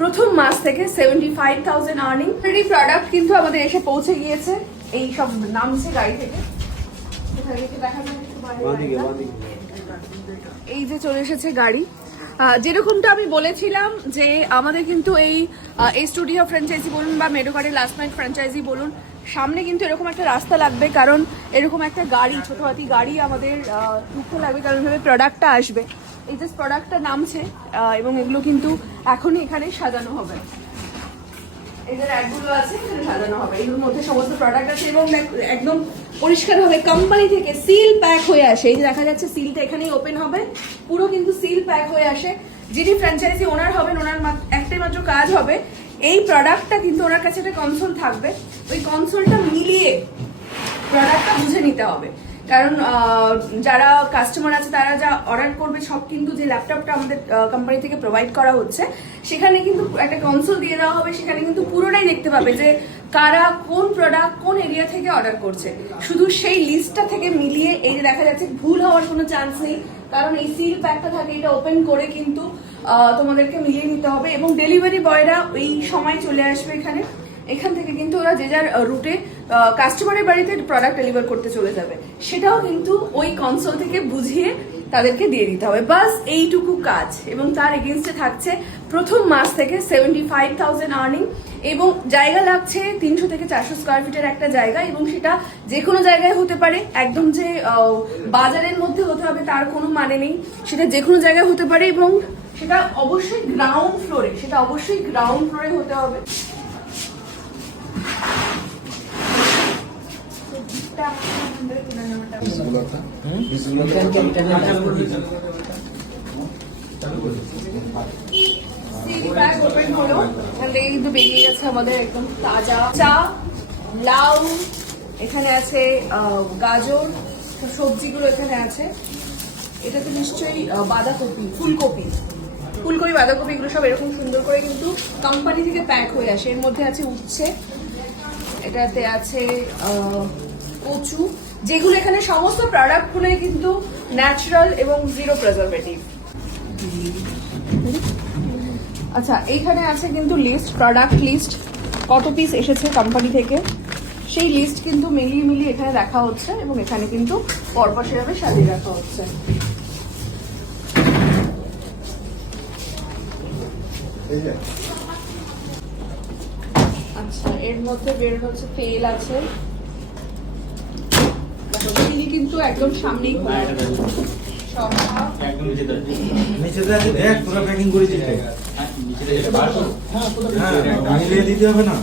প্রথম মাস থেকে 75,000 earning. Already product কিন্তু আমাদের এসে পৌঁছে গিয়েছে, এই সব নামছে গাড়ি থেকে। এই যে চলে এসেছে গাড়ি। যেরকমটা আমি বলেছিলাম যে আমাদের কিন্তু এই স্টুডিও ফ্র্যাঞ্চাইজি বলুন বা মেডোকারের লাস্ট নাইট ফ্র্যাঞ্চাইজি বলুন, সামনে কিন্তু এরকম একটা রাস্তা লাগবে, কারণ এরকম একটা গাড়ি, ছোট হাতি গাড়ি আমাদের ঢুকতে লাগবে, কারণ এভাবে প্রোডাক্টটা আসবে। এই যে প্রোডাক্টটা নামছে এবং এগুলো কিন্তু এখনই এখানে সাজানো হবে। এই যে র্যাকগুলো আছে এখানে সাজানো হবে, এগুলোর মধ্যে সমস্ত প্রোডাক্ট আছে এবং একদম পরিষ্কার হবে, কোম্পানি থেকে সিল প্যাক হয়ে আসে। এই যে দেখা যাচ্ছে সিলটা এখানেই ওপেন হবে, পুরো কিন্তু সিল প্যাক হয়ে আসে। যিনি ফ্র্যাঞ্চাইজি ওনার হবেন, ওনার একটাই মাত্র কাজ হবে, এই প্রোডাক্টটা কিন্তু ওনার কাছে একটা কনসোল থাকবে, ওই কনসোলটা মিলিয়ে প্রোডাক্টটা বুঝে নিতে হবে। কারণ যারা কাস্টমার আছে তারা যা অর্ডার করবে সব কিন্তু যে ল্যাপটপটা আমাদের কোম্পানি থেকে প্রোভাইড করা হচ্ছে, সেখানে কিন্তু একটা কনসোল দিয়ে দেওয়া হবে, সেখানে কিন্তু পুরোটাই দেখতে পাবে যে কারা কোন প্রোডাক্ট কোন এরিয়া থেকে অর্ডার করছে। শুধু সেই লিস্টটা থেকে মিলিয়ে এই যে দেখা যাচ্ছে ভুল হওয়ার কোনো চান্স নেই, কারণ এই সিল প্যাকটা থাকে, এটা ওপেন করে কিন্তু তোমাদেরকে মিলিয়ে নিতে হবে। এবং ডেলিভারি বয়রা ওই সময় চলে আসবে এখানে, এখান থেকে কিন্তু ওরা যে যার রুটে কাস্টমারের বাড়িতে প্রোডাক্ট ডেলিভার করতে চলে যাবে, সেটাও কিন্তু ওই কনসোল থেকে বুঝিয়ে তাদেরকে দিয়ে দিতে হবে। বাস এইটুকু কাজ। এবং তার এগেনস্টে থাকছে প্রথম মাস থেকে 75,000 আর্নিং এবং জায়গা লাগছে 300 থেকে 400 স্কোয়ার ফিটের একটা জায়গা, এবং সেটা যে কোনো জায়গায় হতে পারে, একদম যে বাজারের মধ্যে হতে হবে তার কোনো মানে নেই, সেটা যে কোনো জায়গায় হতে পারে এবং সেটা অবশ্যই গ্রাউন্ড ফ্লোরে হতে হবে। কিন্তু বেরিয়ে গেছে আমাদের একদম তাজা চা, লাউ, এখানে আছে গাজর, সবজিগুলো এখানে আছে। এটাতে নিশ্চয়ই বাঁধাকপি, ফুলকপি, বাঁধাকপি, এগুলো সব এরকম সুন্দর করে কিন্তু কোম্পানি থেকে প্যাক হয়ে আসে। এর মধ্যে আছে উচ্ছে, এটাতে আছে কচু, যেগুলো এখানে সমস্ত প্রোডাক্টগুলো কিন্তু ন্যাচারাল এবং জিরো প্রিজারভেটিভ। আচ্ছা, এইখানে আছে কিন্তু লিস্ট, প্রোডাক্ট লিস্ট, কত পিস এসেছে কোম্পানি থেকে, সেই লিস্ট কিন্তু মিলিয়ে এখানে রাখা হচ্ছে এবং এখানে কিন্তু পরপর সেভাবে সাজিয়ে রাখা হচ্ছে। আচ্ছা, এর মধ্যে বের হচ্ছে তেল আছে, কিন্তু একদম সামনেই দিতে হবে না।